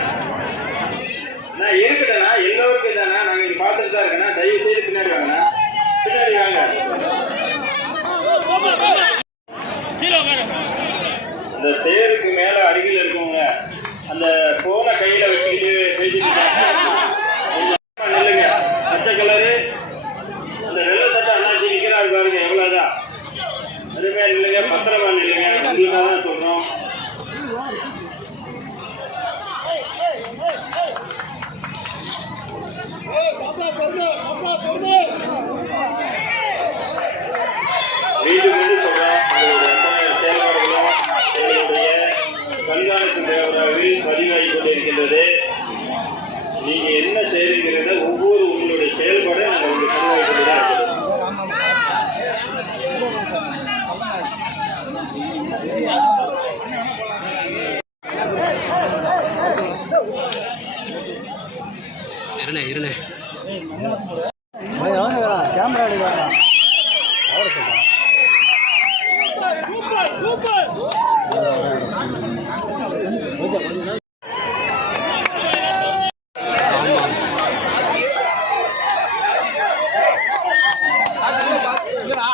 நான் இருக்கட்டேண்ணா, எல்லோருக்கும் தானே, நாங்கள் இங்கே பார்த்துட்டு தான் இருக்கேண்ணா. தயவு செய்து பின்னாடி வாங்கண்ணா, பின்னாடி வாங்க. அந்த தேருக்கு மேல அருகில் இருக்கவங்க அந்த போன கையில வச்சுக்கிட்டு பேசிட்டு நில்லுங்க. பச்சை கலரு அந்த வெள்ளை சட்டை அண்ணாச்சி நிக்கிறாரு பாருங்க, எவ்வளவுதான் அதுமே நில்லுங்க, பத்திரமா நில்லுங்க. உங்களுக்காக தான் சொல்றோம். மீண்டும் சொல்றோம், செயல்பாடுகளும் எங்களுடைய கண்காணிப்பு கேமராவில் பதிவாகி கொண்டிருக்கின்றது. நீங்க என்ன செய்கிறீங்க ஒவ்வொரு உங்களுடைய செயல்பாடு நாங்கள் பதிவாகி கொண்டுதான் இருக்கிறோம். இருண்ணே கேமரா எடுக்கலாம்.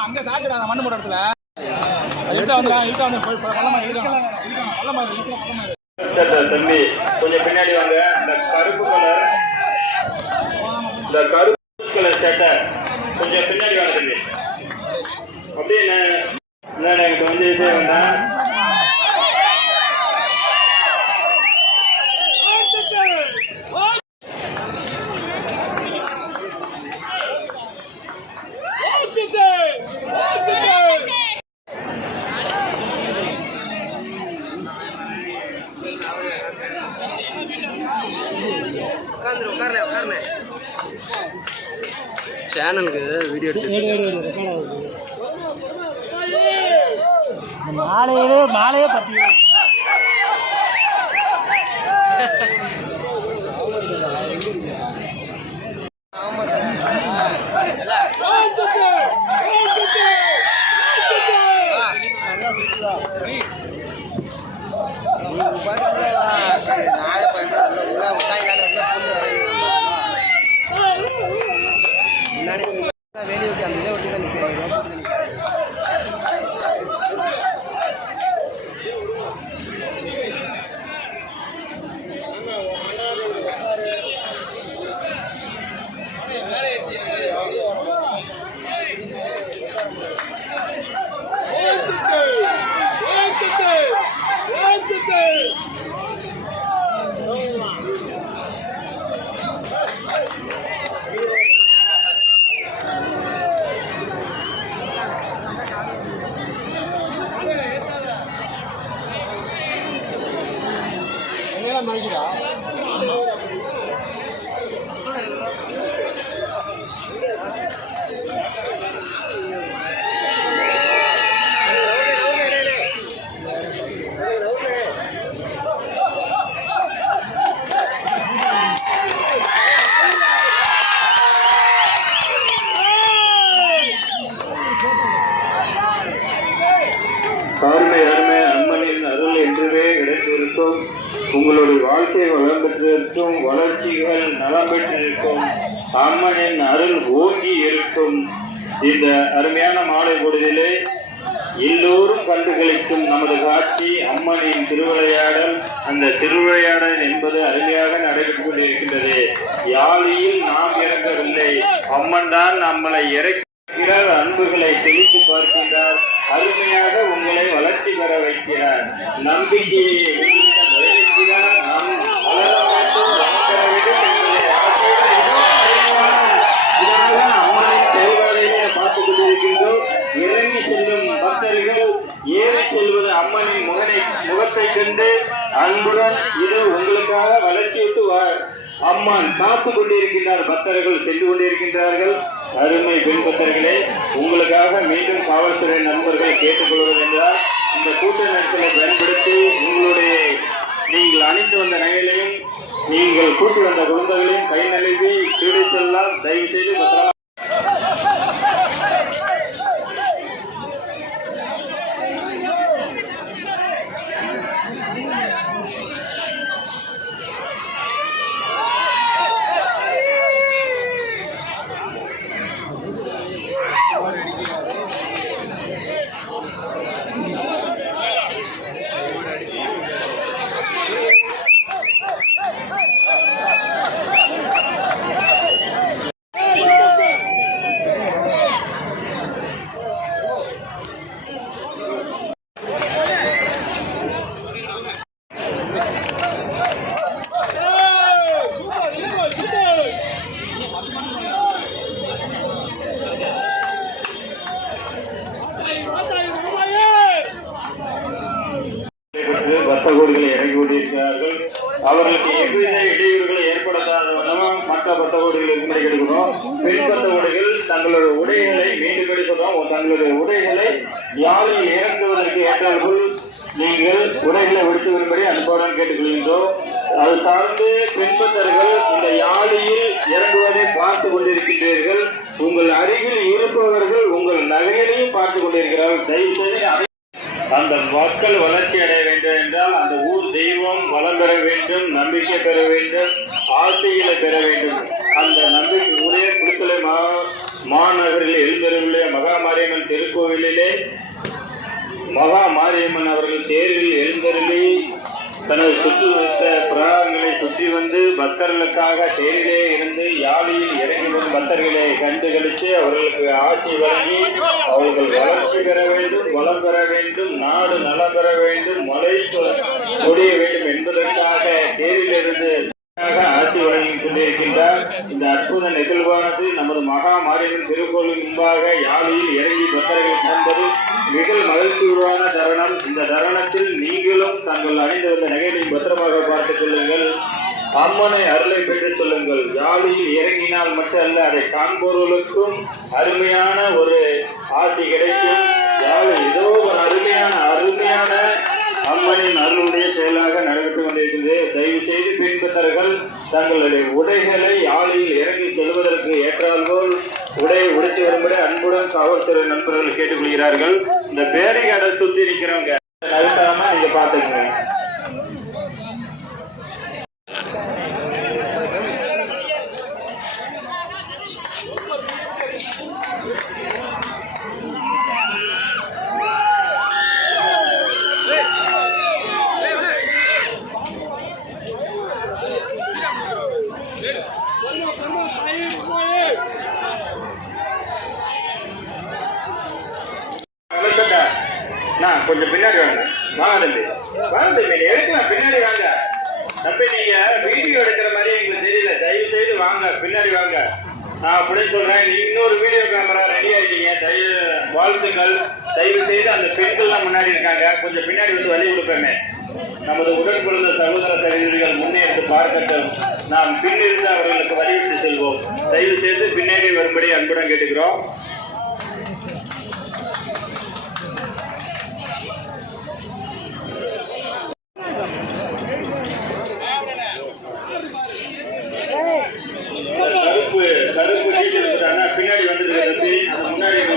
அங்க சாப்பிடாத மண்ணு போட்ட இடத்துல இருட்டா வந்துடலாம் இருட்டா வந்து தம்பி கொஞ்சம் பின்னாடி வாங்க. இந்த கருப்பு கலர் சட்டை கொஞ்சம் பின்னாடி வாங்க தம்பி. அப்படியே எனக்கு வந்து இதே வந்தேன். சேனலுக்கு வீடியோ மாலையே பத்தி வேலையை விட்டு அந்த இதை விட்டு தான் நிற்கிறேன். அருமை அம்மனின் அருள் என்றுமே கிடைத்திருக்கும். உங்களுடைய வாழ்க்கை வளம் பெற்றிருக்கும். வளர்ச்சிகள் நலம் பெற்றிருக்கும். அம்மனின் அருள் ஓங்கி இருக்கும். இந்த அருமையான மாலை பொழுதிலே எல்லோரும் கண்டுகளிக்கும் நமது காட்சி அம்மனின் திருவிளையாடல். அந்த திருவிளையாடல் என்பது அருமையாக நடைபெற்றுக் கொண்டிருக்கின்றது. யாழியில் நாம் இறங்கவில்லை, அம்மன் தான் நம்மளை இறக்கிறார். அன்புகளை தெளித்து பார்க்கின்றார். அருமையாக உங்களை வளர்ச்சி பெற வைக்கிறார். நம்பிக்கையை விதைக்கிறார். நம் வளர வேண்டும், வளர்க்க வேண்டும் என்பதை அம்மனின் செயல்பாடுகளை பார்த்துக் கொண்டிருக்கின்றோம். இறங்கி செல்லும் பக்தர்கள் ஏறி செல்வது அம்மனின் முகத்தை கண்டு அன்புடன் இது உங்களுக்காக வளர்ச்சிவிட்டு அம்மன் காத்து கொண்டிருக்கின்றார். பக்தர்கள் சென்று கொண்டிருக்கின்றார்கள். அருமை பெண் பக்தர்களே, உங்களுக்காக மீண்டும் காவல்துறை நண்பர்கள் கேட்டுக்கொள்வது என்றால் இந்த கூட்ட நெரிசலை பயன்படுத்தி நீங்கள் அணிந்து வந்த நகைகளையும் நீங்கள் கூட்டி வந்த குழந்தைகளையும் கை நழுவி திருடி செல்லலாம். தயவு செய்து பத்திரமா பக்தகோடிகளை இறங்கி கொண்டிருக்கிறார்கள். அவர்களுக்கு எவ்வித இடையூறுகளை ஏற்படுத்தாத வண்ணம் மற்ற பக்தகோடிகள் இருக்கும்படி எடுக்கணும். பெண் பக்தகோடிகள் தங்களுடைய உடைகளை மீண்டும் எடுக்கணும். தங்களுடைய உடைகளை யாழில் இறங்குவதற்கு ஏற்றார்கள் நீங்கள் உடைகளை விடுத்து வரும்படி அன்புடன் கேட்டுக்கொள்கின்றோம். அது சார்ந்து பெண் பக்தர்கள் இந்த யாழில் இறங்குவதை பார்த்து கொண்டிருக்கின்றீர்கள். உங்கள் அருகில் இருப்பவர்கள் உங்கள் நகைகளையும் பார்த்து கொண்டிருக்கிறார்கள். தயவு செய்து அந்த மக்கள் வளர்ச்சி அடைய வேண்டும் என்றால் அந்த ஊர் தெய்வம் வளம் பெற வேண்டும், நம்பிக்கை பெற வேண்டும், ஆசைகளை பெற வேண்டும். அந்த நம்பிக்கை உடைய குடுத்தலை மாநகரில் எழுந்தருளிய மகாமாரியம்மன் திருக்கோவிலிலே மகா மாரியம்மன் அவர்கள் தேரில் எழுந்தருளி தனது சுற்றுவட்ட பிரகாரங்களை சுற்றி வந்து பக்தர்களுக்காக தேரிலே இருந்து யாழியில் இறங்கி வரும் பக்தர்களை கண்டுகளித்து அவர்களுக்கு ஆட்சி வழங்கி அவர்கள் வளர்ச்சி பெற வேண்டும், வளம் பெற வேண்டும், நாடு நலம் பெற வேண்டும், மழை பொழிய வேண்டும் என்பதற்காக தேரிலிருந்து ஆட்சி வழங்கி கொண்டிருக்கின்றார். இந்த அற்புத நிகழ்வானது நமது மகா மாரியம்மன் திருக்கோவில் முன்பாக யாழியில் இறங்கி பக்தர்கள் காண்பது மிக மகிழ்ச்சியான தருணம். இந்த தருணத்தில் நீங்களும் தங்கள் அணிந்து வந்த நகைகளை பத்திரமாக பார்த்துக் கொள்ளுங்கள். அம்மனை அருளை பெற்றுச் சொல்லுங்கள். யாழியில் இறங்கினால் மட்டுமல்ல, அதை காண்பவர்களுக்கும் அருமையான ஒரு ஆட்சி கிடைக்கும். யாழ் ஏதோ ஒரு அருமையான அம்மனின் அருளுடைய செயலாக நடைபெற்று கொண்டிருக்கிறது. தயவு செய்து பின்பற்றர்கள் தங்களுடைய உடைகளை யாழில் இறங்கி செல்வதற்கு ஏற்றால்போல் உடையை உடைத்து வரும்படி அன்புடன் காவல்துறை நண்பர்கள் கேட்டுக்கொள்கிறார்கள். இந்த பேரிகார்டை சுற்றி நிற்கிறவங்க நகர்த்தாம நீங்க பாத்துக்கோங்க. கொஞ்சம் பின்னாடி வாங்க. வாங்க எடுக்கலாம், பின்னாடி வாங்க. தம்பி நீங்க வீடியோ எடுக்கிற மாதிரி எங்களுக்கு தெரியல, தயவு செய்து வாங்க, பின்னாடி வாங்க. நான் அப்படியே சொல்றேன். இன்னொரு வீடியோ கேமரா ரெடி ஆயிட்டீங்க, வாழ்த்துக்கள். தயவு செய்து அந்த பெண்கள்லாம் முன்னாடி இருக்காங்க, கொஞ்சம் பின்னாடி வந்து வழி கொடுப்பேன். நமது உடன் பிறந்த சகோதர சகோதரிகள் முன்னேற்று பார்க்கட்டும். நாம் பின்னிருந்து அவர்களுக்கு வழிவிட்டு செல்வோம். தயவு செய்து பின்னாடி வரும்படி அன்புடன் கேட்டுக்கிறோம். பின்னாடி வந்து முன்னாடி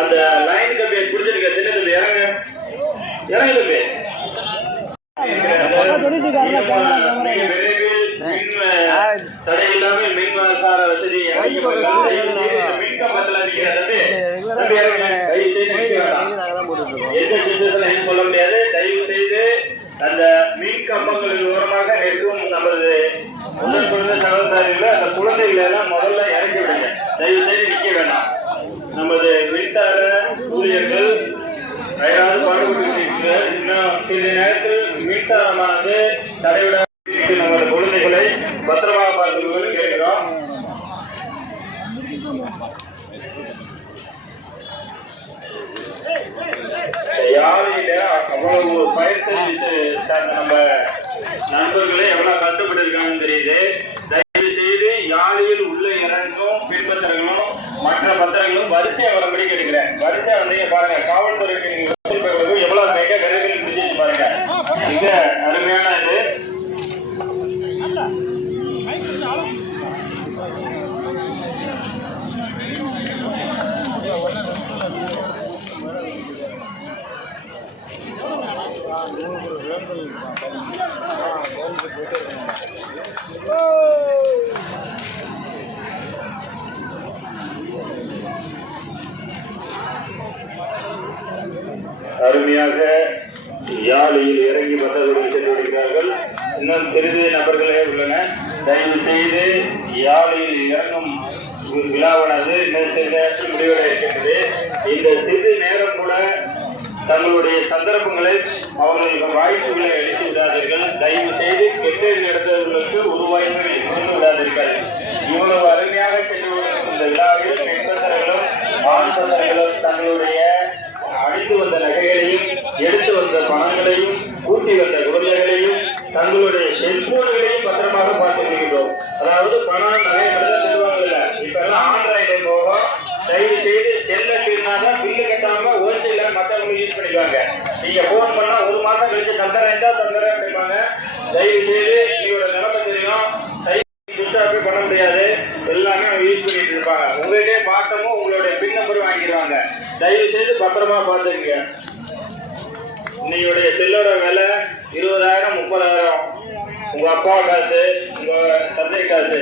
அந்த லைன் கம்பியை பிடிச்சிருக்க தம்பி இறங்க தம்பி. தடையில்லாமல் மின்சார வசதி சொல்ல முடியாது. தயவு செய்து அந்த மின் கம்பங்களின் ஓரமாக நெருக்கும் நமது உடன் பிறந்த சகோதரிகள் அந்த குழந்தைகளை எல்லாம் முதல்ல இறங்கி விடுங்க. தயவு செய்து நிற்க வேண்டாம். நமது மின்சார ஊழியர்கள் யாராவது பாடுபட்டு இன்னும் சில நேரத்தில் மின்சாரமானது தடைவிட நமது குழந்தைகளை பத்திரமாக பார்த்து கேட்கிறோம். யாழில அவ்வளவு பயிற்சி நம்ம நண்பர்களே எவ்வளவு கஷ்டப்பட்டு இருக்காங்கன்னு தெரியுது. தயவு செய்து யாழியில் உள்ள இறங்கும் பின்பற்றர்களும் மற்ற பத்திரங்களும் வரிசையா வரும்படி கேட்கிறேன். வரிசையா வந்தீங்க பாருங்க. காவல்துறைக்கு நீங்க எவ்வளவு மிக விரைவில் முடிச்சு பாருங்க. மிக அருமையான இது. அருமையாக யாழியில் இறங்கி பக்தர்கள் சென்றிருக்கிறார்கள். இன்னும் சிறிது நபர்களே உள்ளன. தயவு செய்து யாழியில் இறங்கும் விழாவானது இன்னும் சிறிது நேரத்தில் முடிவடைய இருக்கின்றது. இந்த சிறிது நேரம் கூட தங்களுடைய சந்தர்ப்பங்களை அவர்களுக்கு வாய்ப்புகளை அளித்து விடாதீர்கள். தயவு செய்து கெட்ட நடந்தவர்களுக்கு உருவாய்களை கொண்டு விடாதீர்கள். இவ்வளவு அருமையாக சென்று இந்த விழாவில் பெண்பத்தர்களும் ஆண் பத்தர்களும் தங்களுடைய அணிந்து வந்த நகைகளையும் எடுத்து வந்த பணங்களையும் கூட்டி வந்த குழந்தைகளையும் தங்களுடைய செல்போன்களையும் பத்திரமாக பார்த்துக்கிறோம். அதாவது பணம் நகை செல்வாங்கல்ல, இப்ப எல்லாம் ஆண்ட்ராய்டு போகும். தயவு செய்து செல்ல தீர்னாதான் பில்லு கட்டாம ஓசியில மற்றவங்க யூஸ் பண்ணிக்குவாங்க. நீங்க போன் பண்ணா ஒரு மாசம் கழிச்சு தந்துறேன் அப்படிம்பாங்க. தயவு செய்து நீங்களோட நிலைமை தெரியும். பண்ண முடியாது, எல்லாமே யூஸ் பண்ணிட்டு இருப்பாங்க. உங்களுடைய பாட்டமும் உங்களுடைய பின் நம்பர் வாங்கி பத்திரமா பார்த்துக்கங்க. இன்னையுடைய செல்லோட விலை 20,000 30,000. உங்க அப்பா காசு, உங்க தந்தை காசு.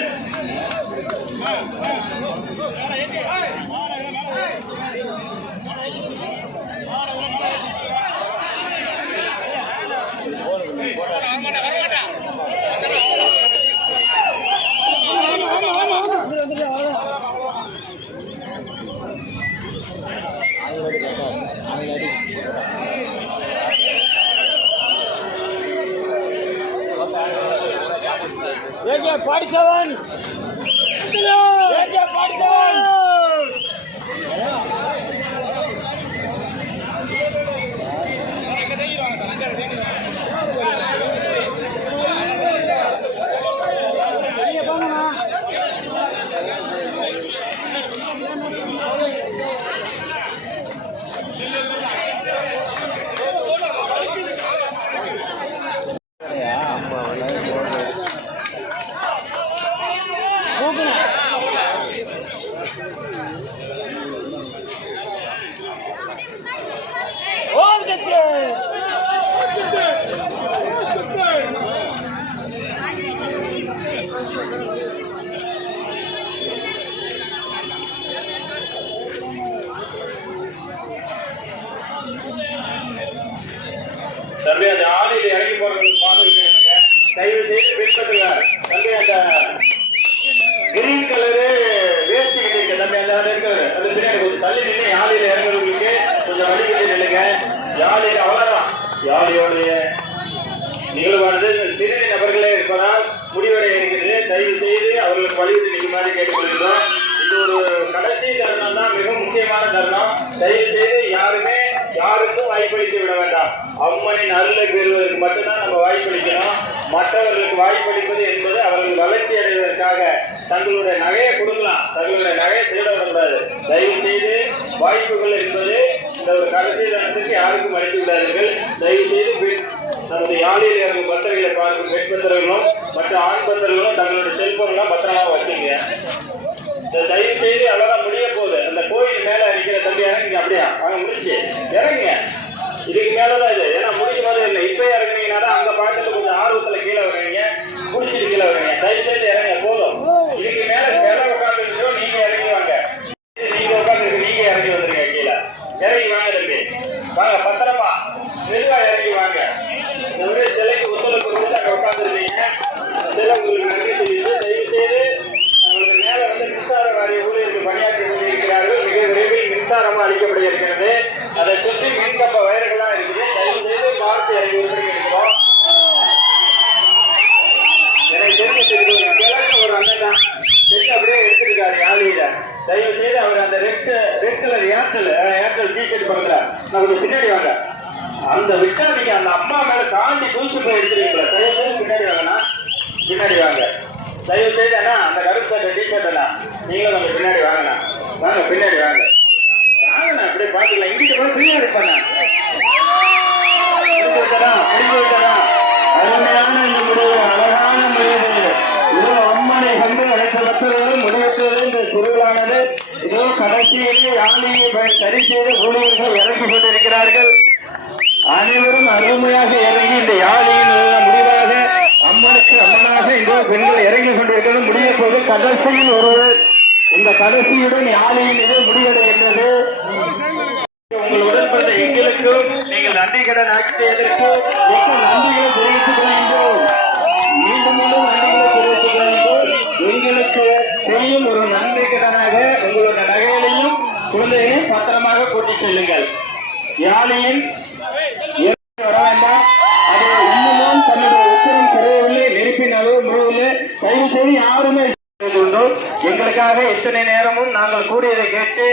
தம்பி அந்த ஆலையில இறங்கி போறது பாத்துக்கிட்டு தயவு செய்து பின்பற்றுங்க. தம்பி அந்த கிரீன் கலரு வேஸ்டி இருக்கு தம்பி, அந்த இருக்கிறது அது பின்னாடி கொஞ்சம் தள்ளி நின்று யாழையில இறங்குறவங்களுக்கு கொஞ்சம் வழிகிட்டு நில்லுங்க. யாழையில அவ்வளவுதான். யாழையோடைய நிகழ்வானது சிறிய நபர்களே இருப்பதால் முடிவடைய இருக்கிறது. தயவு செய்து அவர்களுக்கு வழிவிட்டு நிற்குமாறு கேட்டுக்கொள்கிறோம். இது ஒரு கடைசி தருணம் தான், மிக முக்கியமான தருணம். தயவு செய்து யாருமே யாருக்கும் வாய்ப்பளித்து விட வேண்டாம். அம்மனின் அருளை பெறுவதற்கு மட்டும்தான் நம்ம வாய்ப்பளிக்கணும். மற்றவர்களுக்கு வாய்ப்பளிப்பது என்பது அவர்கள் வளர்ச்சி அடைவதற்காக தங்களுடைய நகையை கொடுக்கலாம், தங்களுடைய நகையை திருட விடக்கூடாது. தயவு செய்து வாய்ப்புகள் என்பது இந்த ஒரு கடைசி தருணத்துக்கு யாருக்கும் அளித்து விடாதீர்கள். தயவு செய்து நமது யாழையில் இறங்கும் பக்தர்களை பார்க்கும் பெண் பக்தர்களும் மற்ற ஆண் பக்தர்களும் தங்களுடைய செல்போன்லாம் பத்திரமா வச்சுங்க. தயவு செய்து அவ்வளவுதான் முடிய போகுது. அந்த கோயில் மேல இருக்கிற தம்பி இறங்குங்க. அப்படியா அங்க முடிச்சு இறங்குங்க. இதுக்கு மேலதான் இது, ஏன்னா முடிக்கும் போது இல்லை. இப்ப இறங்குனீங்கன்னா அங்க பார்த்துட்டு கொஞ்சம் ஆர்வத்துல கீழே வருவீங்க, முடிச்சுட்டு கீழே வருவீங்க. தயவு செய்து இறங்க போதும். இதுக்கு மேல செல உட்காந்து நீங்க இறங்கி வாங்க. நீங்க உட்காந்து நீங்க இறங்கி வந்துருங்க. கீழே இறங்கி வாங்க தம்பி, வாங்க பத்திரமா மெதுவா இறங்கி வாங்க. ஒரே சிலைக்கு ஒத்துழைப்பு கொடுத்து அங்க உட்காந்துருக்கீங்க. சிலை உங்களுக்கு நன்றி தெரியுது. தயவு செய்து உங்களுக்கு மேல வந்து மின்சார வாரிய ஊழியர்கள் பணியாற்றி கொண்டிருக்கிறார்கள். மிக விரைவில் மின்சாரமும் அளிக்கப்பட இருக்கிறது. அதை சுற்றி மின்கம்ப வயர்களா இருக்குது. தயவு செய்து பார்த்து இறங்கி உறுதி இருக்கிறோம். எனக்கு தெரிஞ்சு ஒரு அண்ணன் தான் தெரிஞ்சு அப்படியே எடுத்துருக்காரு யாழையில. தயவு செய்து அவர் அந்த ரெட் கலர் ஏர்டெல் டிஷர்ட் பக்கத்துல நான் கொஞ்சம் பின்னாடி வாங்க. அந்த விட்டா நீங்க அந்த அம்மா மேல தாண்டி தூக்கி போய் எடுத்துருவீங்களா? தயவு செய்து பின்னாடி வாங்கண்ணா, பின்னாடி வாங்க. தயவு செய்து அண்ணா அந்த கருப்பு டிஷர்ட் அண்ணா நீங்களும் கொஞ்சம் பின்னாடி வாங்கண்ணா, வாங்க பின்னாடி வாங்க வாங்கண்ணா. அப்படியே பாத்துக்கலாம். இங்கிட்ட போய் பின்னாடி பண்ண அருமையான இந்த முடிவு, அழகான முடிவு. இதோ அம்மனை கண்டு அனைத்து பக்தர்களும் முடிவெற்றது. இந்த திருவிழானது இதோ கடைசியிலே யானையை சரி செய்த ஊழியர்கள் இறங்கி கொண்டிருக்கிறார்கள். அனைவரும் அருமையாக இறங்கி இந்த யாழையின் முடிவாக அம்மனுக்கு அம்மனாக இந்த பெண்கள் இறங்கி கொண்டிருக்கிறது. முடிய போது கடைசியில் ஒருவர். இந்த கடைசியுடன் யாழையின் இது முடிவடைகின்றது. உங்கள் உடன்பட்ட எங்களுக்கும் நீங்கள் நன்றி கடன் ஆக்கியதற்கு நன்றிகளை தெரிவித்துக் கொள்கின்றோம். மீண்டும் மீண்டும் நன்றிகளை தெரிவித்துக் கொள்கின்றோம். எங்களுக்கு செய்யும் ஒரு நன்றி கடனாக உங்களோட நகைகளையும் குழந்தைகளையும் பத்திரமாக கூட்டிச் செல்லுங்கள். யாழையின் வர வேண்டாம். அது இன்னமும் தன்னுடைய உத்தரம் குறையவில்லை, நெருப்பின் அளவு முடியவில்லை. தயவு செய்து யாருமே எங்களுக்காக இத்தனை நேரமும் நாங்கள் கூடியதை கேட்டு